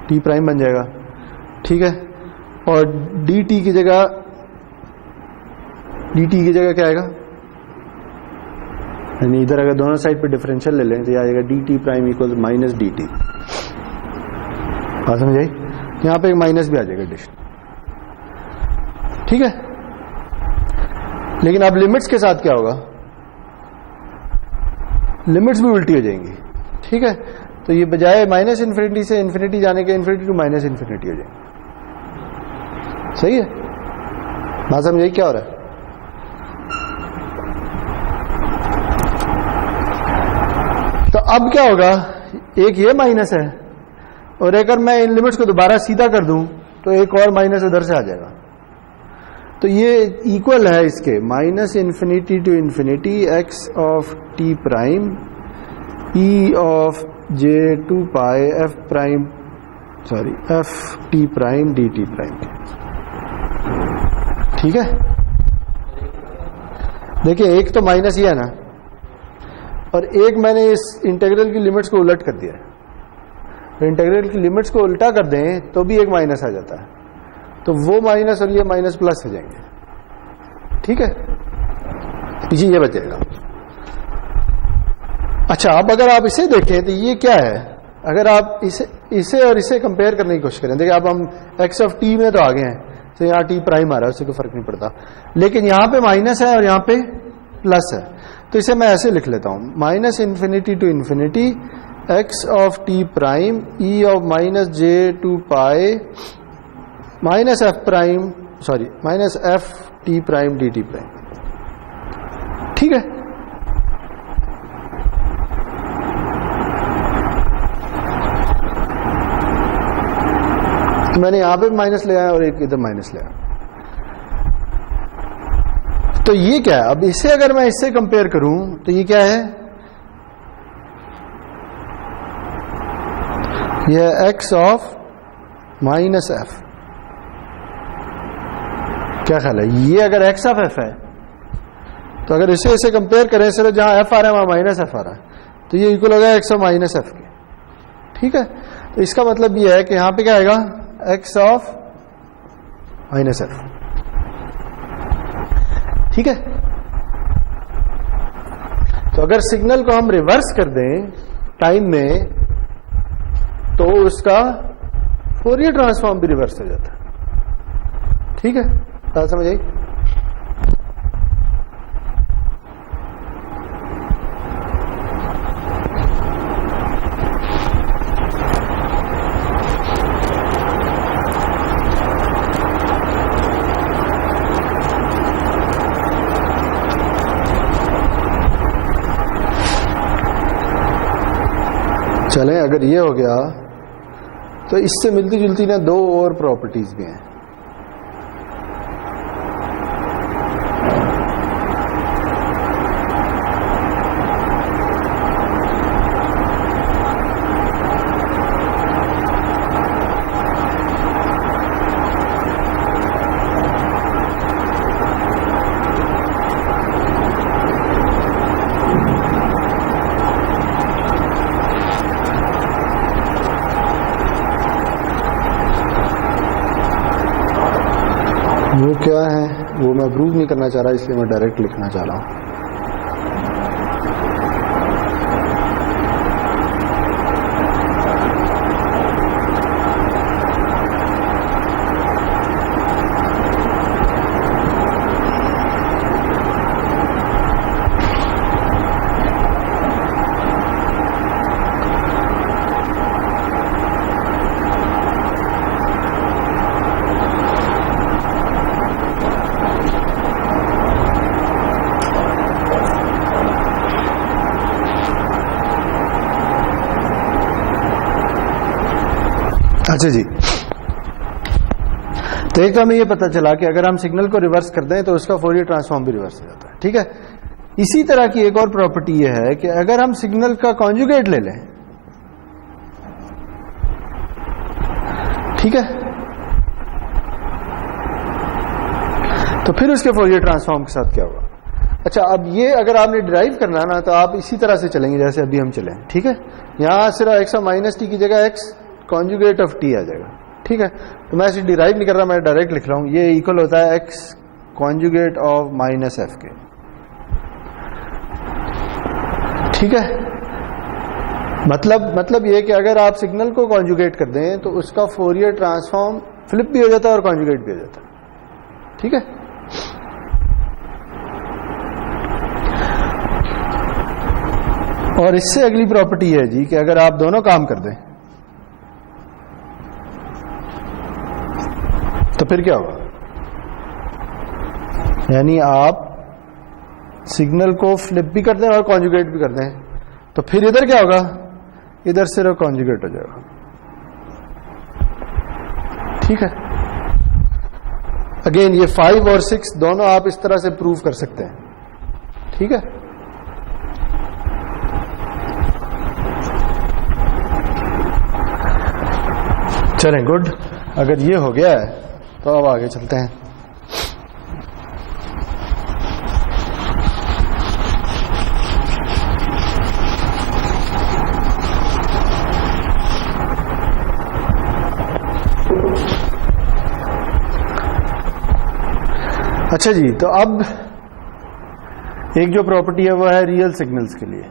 T prime बन जाएगा। ठीक है, और डी टी की जगह क्या आएगा? यानी इधर अगर दोनों साइड पे डिफरेंशियल ले लें तो यह आएगा D t prime equal minus D T. बात समझ आई? यहां पे एक माइनस भी आ जाएगा एडिशन। ठीक है, लेकिन अब लिमिट्स के साथ क्या होगा? लिमिट्स भी उल्टी हो जाएंगी। ठीक है, तो ये बजाय माइनस इन्फिनिटी से इन्फिनिटी जाने के इन्फिनिटी टू माइनस इन्फिनिटी हो जाएंगे। सही है, बात समझ आई क्या हो रहा है? तो अब क्या होगा? एक ये माइनस है और अगर मैं इन लिमिट्स को दोबारा सीधा कर दूं तो एक और माइनस उधर से आ जाएगा। तो ये इक्वल है इसके minus infinity to infinity x of t prime e of J 2 pi f prime sorry f T prime d t prime. ठीक है, देखिए एक तो माइनस ही है ना, और एक मैंने इस इंटीग्रल की लिमिट्स को उलट कर दिया है। तो इंटीग्रल की लिमिट्स को उल्टा कर दें तो भी एक माइनस आ जाता है, तो वो माइनस और ये माइनस प्लस हो जाएंगे, ठीक है, पीछे ये बचेगा। अच्छा, अब अगर आप इसे देखें तो ये क्या है, अगर आप इसे और इसे कंपेयर करने की कोशिश करें, देखिए अब हम एक्स ऑफ टी में तो आ गए हैं, तो यहाँ टी प्राइम आ रहा है, उससे कोई फर्क नहीं पड़ता, लेकिन यहाँ पे माइनस है और यहाँ पे प्लस है, तो इसे मैं ऐसे लिख लेता हूं, minus infinity to infinity x of t prime e of minus j two pi minus f prime sorry minus f T prime d t prime, ठीक है। तो मैंने यहां पे माइनस ले आया और एक इधर माइनस ले आया, तो ये क्या है, अब इसे अगर मैं इससे कंपेयर करूं तो ये क्या है, यह एक्स ऑफ माइनस एफ, क्या ख्याल है, ये अगर एक्स ऑफ एफ है तो अगर इसे कंपेयर करें, सिर्फ जहां एफ आ रहा है वहां माइनस एफ आ रहा है, तो ये इक्वल हो गया एक्स ऑफ माइनस एफ के, ठीक है। तो इसका मतलब ये है कि यहां पे क्या आएगा, एक्स ऑफ माइनस एफ, ठीक है। तो अगर सिग्नल को हम रिवर्स कर दें टाइम में तो उसका फोरियर ट्रांसफॉर्म भी रिवर्स हो जाता है, ठीक है, बात समझ आई। चलें, अगर ये हो गया तो इससे मिलती जुलती ना दो और प्रॉपर्टीज भी हैं। वो क्या है वो मैं प्रूव नहीं करना चाह रहा, इसलिए मैं डायरेक्ट लिखना चाह रहा हूं। अच्छा जी, तो एक तो हमें ये पता चला कि अगर हम सिग्नल को रिवर्स कर दें तो उसका फोरियर ट्रांसफॉर्म भी रिवर्स हो जाता है, ठीक है। इसी तरह की एक और प्रॉपर्टी ये है कि अगर हम सिग्नल का कॉन्जुगेट ले लें, ठीक है, तो फिर उसके फोरियर ट्रांसफॉर्म के साथ क्या होगा। अच्छा, अब ये अगर आपने डिराइव करना ना तो आप इसी तरह से चलेंगे जैसे अभी हम चले, ठीक है। यहां सिर्फ एक्स माइनस टी की जगह एक्स कॉन्जुगेट ऑफ टी आ जाएगा, ठीक है। तो मैं इसे डिराइव नहीं कर रहा, मैं डायरेक्ट लिख रहा हूं, ये इक्वल होता है x conjugate of minus F के, ठीक है। मतलब ये कि अगर आप सिग्नल को कॉन्जुगेट कर दें तो उसका फोरियर ट्रांसफॉर्म फ्लिप भी हो जाता है और कॉन्जुगेट भी हो जाता है, ठीक है। और इससे अगली प्रॉपर्टी है जी कि अगर आप दोनों काम कर दें तो फिर क्या होगा, यानी आप सिग्नल को फ्लिप भी कर दें और कॉन्जुगेट भी कर दें तो फिर इधर क्या होगा, इधर सिर्फ कॉन्जुगेट हो जाएगा, ठीक है। अगेन ये 5 और 6 दोनों आप इस तरह से प्रूव कर सकते हैं, ठीक है। चलें, गुड। अगर ये हो गया है तो अब आगे चलते हैं। अच्छा जी, तो अब एक जो प्रॉपर्टी है वो है रियल सिग्नल्स के लिए।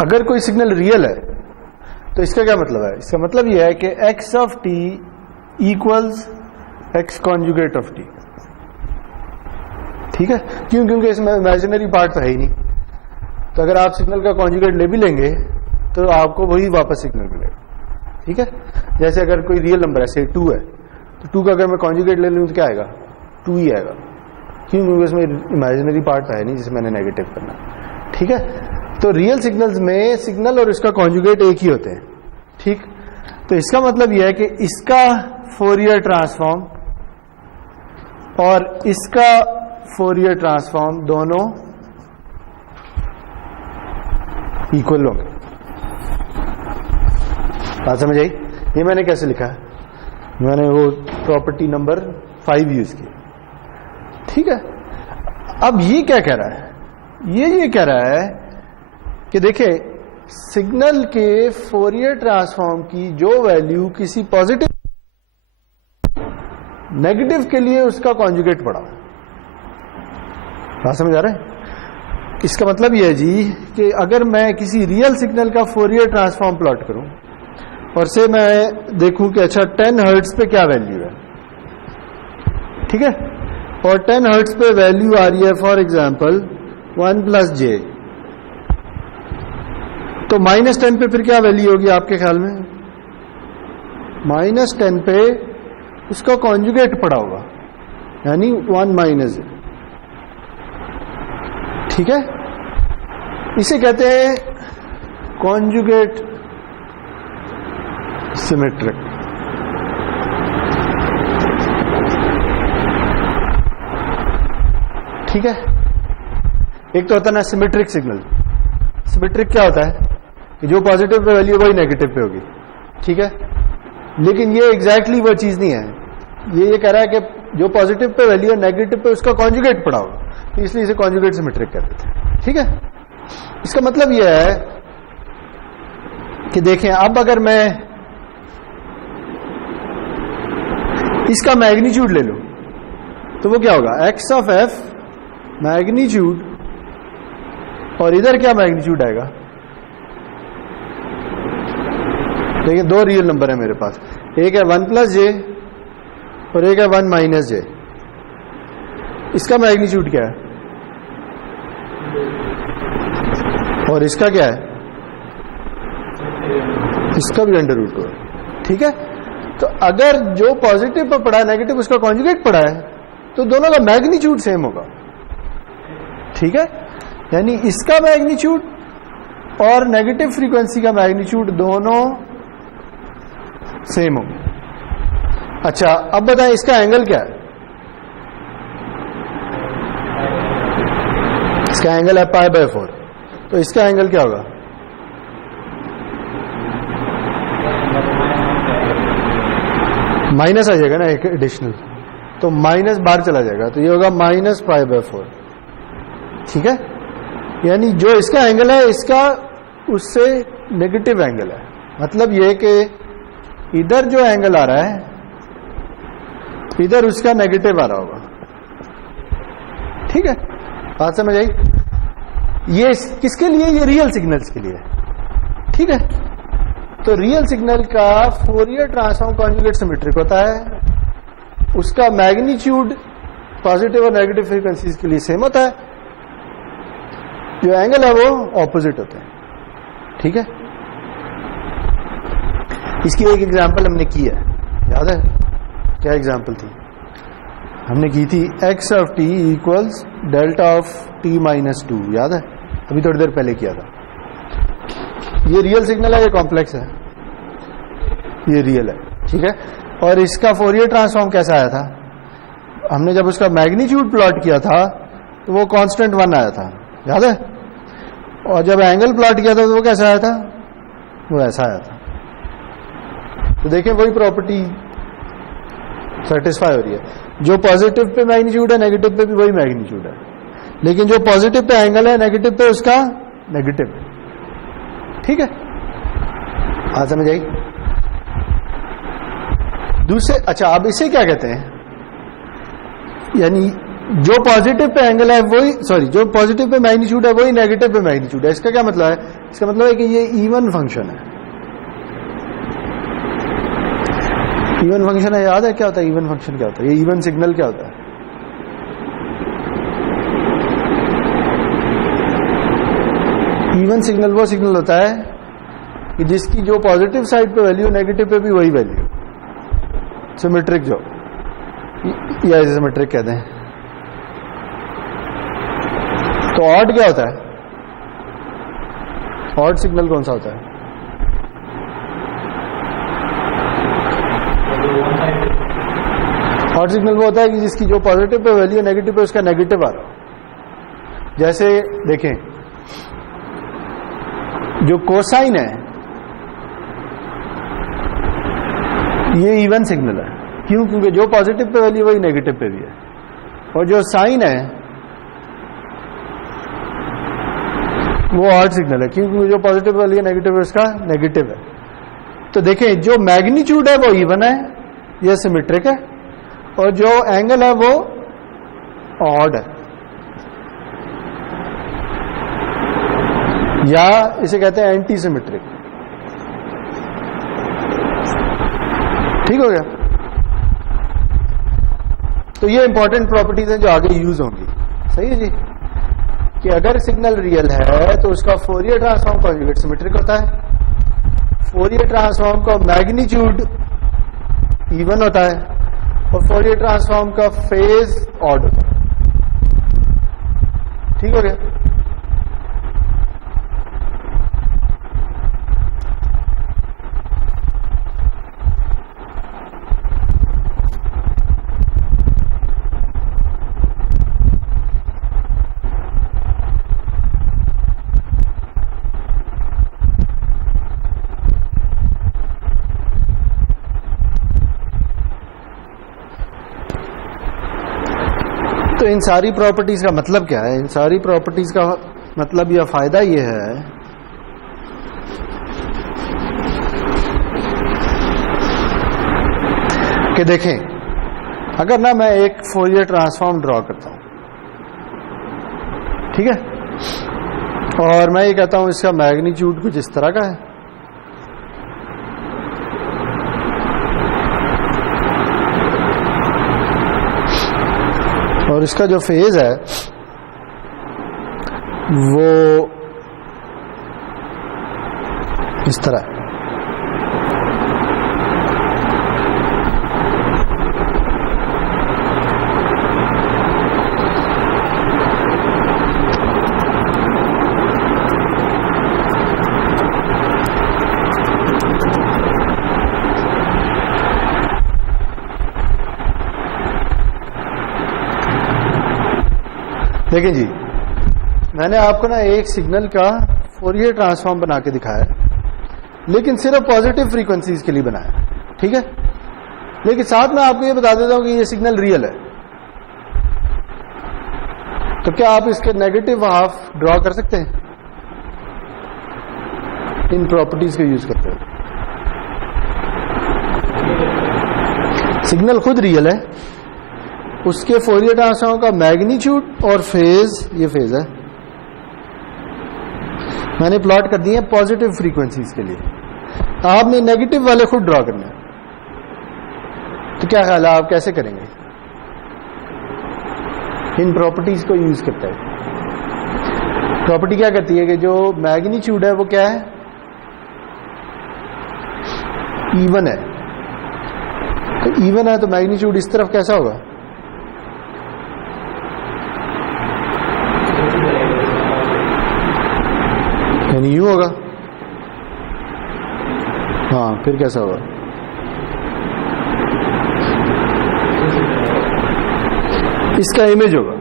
अगर कोई सिग्नल रियल है तो इसका क्या मतलब है? इसका मतलब यह है कि x of t equals x conjugate of t। ठीक है, क्यों? क्योंकि इसमें इमेजिनरी पार्ट तो है ही नहीं। तो अगर आप सिग्नल का कॉन्जुगेट ले भी लेंगे तो आपको वही वापस सिग्नल मिलेगा। ठीक है, जैसे अगर कोई रियल नंबर है, से 2 है, तो 2 का अगर मैं कॉन्जुगेट ले लूँ तो क्या आएगा? 2 ही आएगा। क्यों? क्योंकि इसमें इमेजिनरी पार्ट तो है नहीं जिसे मैंने नेगेटिव करना। ठीक है, तो रियल सिग्नल्स में सिग्नल और इसका कॉन्जुगेट एक ही होते हैं। ठीक, तो इसका मतलब यह है कि इसका फोरियर ट्रांसफॉर्म और इसका फोरियर ट्रांसफॉर्म दोनों इक्वल होंगे। बात समझ आई? ये मैंने कैसे लिखा है? मैंने वो प्रॉपर्टी नंबर 5 यूज की। ठीक है, अब ये क्या कह रहा है? ये कह रहा है कि देखिए, सिग्नल के फोरियर ट्रांसफॉर्म की जो वैल्यू किसी पॉजिटिव नेगेटिव के लिए उसका कॉन्जुगेट पड़ा। बात समझ आ रहा है? इसका मतलब यह है जी कि अगर मैं किसी रियल सिग्नल का फोरियर ट्रांसफॉर्म प्लॉट करूं और से मैं देखूं कि अच्छा 10 हर्ट्ज पे क्या वैल्यू है, ठीक है, और 10 हर्ट्ज पे वैल्यू आ रही है फॉर एग्जांपल 1 + j, तो -10 पे फिर क्या वैल्यू होगी आपके ख्याल में? -10 पे उसका कॉन्जुगेट पड़ा होगा, यानी 1 - j। ठीक है, इसे कहते हैं कॉन्जुगेट सिमेट्रिक। ठीक है, एक तो होता है ना सिमेट्रिक सिग्नल। सिमेट्रिक क्या होता है कि जो पॉजिटिव पे वैल्यू वही नेगेटिव पे होगी। ठीक है, लेकिन ये एग्जैक्टली वो चीज नहीं है। ये कह रहा है कि जो पॉजिटिव पे वैल्यू है नेगेटिव पे उसका कॉन्जुगेट पड़ा होगा, तो इसलिए इसे कॉन्जुगेट सिमेट्रिक कहते थे। ठीक है, इसका मतलब यह है कि देखें, अब अगर मैं इसका मैग्नीट्यूड ले लूं तो वो क्या होगा? x ऑफ f मैग्नीट्यूड, और इधर क्या मैग्नीट्यूड आएगा? देखिए, 2 रियल नंबर है मेरे पास, एक है 1 + j और एक है 1 - j। इसका मैग्नीट्यूड क्या है और इसका क्या है? इसका भी √2 है। ठीक है, तो अगर जो पॉजिटिव पर पड़ा है नेगेटिव उसका कॉन्जुगेट पड़ा है तो दोनों का मैग्नीट्यूड सेम होगा। ठीक है, यानी इसका मैग्नीट्यूड और नेगेटिव फ्रीक्वेंसी का मैग्नीट्यूड दोनों सेम होंगे। अच्छा, अब बताएं इसका एंगल क्या है? इसका एंगल है π/4, तो इसका एंगल क्या होगा? माइनस आ जाएगा ना एक एडिशनल, तो माइनस बाहर चला जाएगा, तो ये होगा -π/4। ठीक है, यानी जो इसका एंगल है इसका उससे नेगेटिव एंगल है। मतलब ये कि इधर जो एंगल आ रहा है इधर उसका नेगेटिव आ रहा होगा। ठीक है, बात समझ आई? ये किसके लिए? ये रियल सिग्नल्स के लिए। ठीक है, तो रियल सिग्नल का फोरियर ट्रांसफॉर्म कॉन्जुगेट सिमेट्रिक होता है, उसका मैग्नीट्यूड पॉजिटिव और नेगेटिव फ्रीक्वेंसीज के लिए सेम होता है, जो एंगल है वो ऑपोजिट होते हैं। ठीक है, इसकी एक एग्जांपल हमने की है, याद है? क्या एग्जांपल थी? हमने की थी x of t equals delta of t - 2, याद है? अभी थोड़ी देर पहले किया था। ये रियल सिग्नल है, ये कॉम्प्लेक्स है, ये रियल है। ठीक है, और इसका फोरियर ट्रांसफॉर्म कैसा आया था? हमने जब उसका मैग्नीट्यूड प्लॉट किया था तो वो कांस्टेंट 1 आया था, याद है? और जब एंगल प्लॉट किया था तो वो कैसा आया था? वो ऐसा आया था। तो देखें, वही प्रॉपर्टी सेटिस्फाई हो रही है। जो पॉजिटिव पे मैग्नीट्यूड है नेगेटिव पे भी वही मैग्नीट्यूड है, लेकिन जो पॉजिटिव पे एंगल है नेगेटिव पे उसका नेगेटिव है। ठीक है, आज समझ आई? दूसरे, अच्छा अब इसे क्या कहते हैं, यानी जो पॉजिटिव पे एंगल है वही, सॉरी जो पॉजिटिव पे मैग्नीट्यूड है वही नेगेटिव पे मैग्नीट्यूड है। इसका क्या मतलब है, इसका मतलब है कि ये इवन फंक्शन है। इवन फंक्शन है, याद है क्या होता है इवन फंक्शन क्या होता है, ये इवन सिग्नल क्या होता है? इवन सिग्नल वो सिग्नल होता है कि जिसकी जो पॉजिटिव साइड पे वैल्यू, नेगेटिव पे भी वही वैल्यू, सिमेट्रिक जो, या इसे सिमेट्रिक कहते हैं। तो ऑड क्या होता है, ऑड सिग्नल कौन सा होता है? ऑड सिग्नल वो होता है कि जिसकी जो पॉजिटिव पे वैल्यू, नेगेटिव पे उसका नेगेटिव आ रहा हो। जैसे देखें, जो कोसाइन है ये इवन सिग्नल है, क्यों? क्योंकि जो पॉजिटिव पे वैल्यू वही नेगेटिव पे भी है, और जो साइन है वो ऑड सिग्नल है, क्योंकि जो पॉजिटिव वैल्यू है नेगेटिव है उसका नेगेटिव है। तो देखें, जो मैग्नीट्यूड है वो इवन है, यह सिमेट्रिक है, और जो एंगल है वो ऑड है, या इसे कहते हैं एंटी सिमेट्रिक। ठीक हो गया? तो ये इंपॉर्टेंट प्रॉपर्टीज हैं जो आगे यूज होंगी। सही है जी, कि अगर सिग्नल रियल है तो उसका फोरियर ट्रांसफॉर्म कॉन्जुगेट सिमेट्रिक होता है, फोरियर ट्रांसफॉर्म का मैग्नीट्यूड इवन होता है, और फोरियर ट्रांसफॉर्म का फेज ऑड होता है। ठीक हो गया? तो इन सारी प्रॉपर्टीज का मतलब क्या है? इन सारी प्रॉपर्टीज का मतलब या फायदा ये है कि देखें, अगर ना मैं एक फोरियर ट्रांसफॉर्म ड्रॉ करता हूं, ठीक है, और मैं ये कहता हूं इसका मैग्नीट्यूड कुछ इस तरह का है, और इसका जो फेज है वो इस तरह है। देखिए जी, मैंने आपको ना एक सिग्नल का फोरियर ट्रांसफॉर्म बना के दिखाया, लेकिन सिर्फ पॉजिटिव फ्रीक्वेंसीज के लिए बनाया, ठीक है। लेकिन साथ में आपको ये बता देता हूं कि ये सिग्नल रियल है, तो क्या आप इसके नेगेटिव हाफ ड्रॉ कर सकते हैं इन प्रॉपर्टीज को यूज करते हुए? सिग्नल खुद रियल है, उसके फोरियर ट्रांसफॉर्म का मैग्नीट्यूड और फेज, ये फेज है, मैंने प्लॉट कर दिए पॉजिटिव फ्रीक्वेंसीज के लिए। आपने नेगेटिव वाले खुद ड्रॉ करने हैं, तो क्या ख्याल है आप कैसे करेंगे? इन प्रॉपर्टीज को यूज करता है। प्रॉपर्टी क्या कहती है कि जो मैग्नीट्यूड है वो क्या है, इवन है। तो इवन है तो मैग्नीट्यूड इस तरफ कैसा होगा? यानी यूं होगा। हाँ, फिर कैसा होगा? इसका इमेज होगा,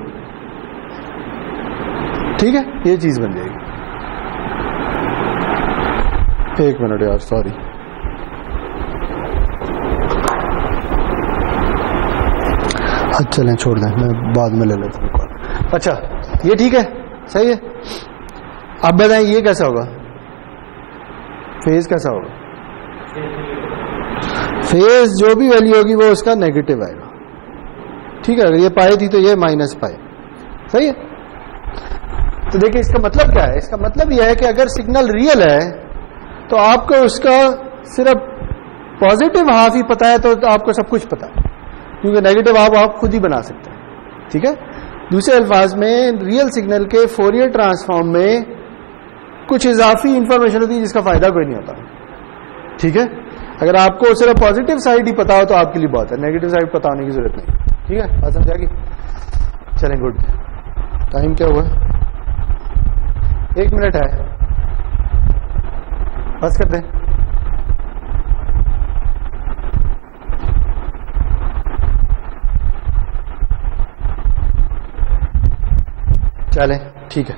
ठीक है, ये चीज बन जाएगी। एक मिनट यार, सॉरी। अच्छा चलें, छोड़ दें, मैं बाद में ले लेता हूँ कॉल। अच्छा, ये ठीक है, सही है। अब बताएं ये कैसा होगा, फेज कैसा होगा? फेज जो भी वैल्यू होगी वो उसका नेगेटिव आएगा, ठीक है। अगर ये पाई थी तो ये माइनस पाई, सही है। तो देखिए इसका मतलब क्या है, इसका मतलब यह है कि अगर सिग्नल रियल है तो आपको उसका सिर्फ पॉजिटिव हाफ ही पता है, तो आपको सब कुछ पता है, क्योंकि नेगेटिव हाफ आप खुद ही बना सकते हैं, ठीक है। दूसरे अल्फाज में रियल सिग्नल के फोरियर ट्रांसफॉर्म में कुछ इजाफी इंफॉर्मेशन होती है जिसका फायदा कोई नहीं होता, ठीक है। अगर आपको सिर्फ पॉजिटिव साइड ही पता हो तो आपके लिए बहुत है, नेगेटिव साइड पता होने की जरूरत नहीं, ठीक है। बात समझ आ गई? चलें, गुड। टाइम क्या हुआ? 1 मिनट है, बस कर दें। चलें, ठीक है।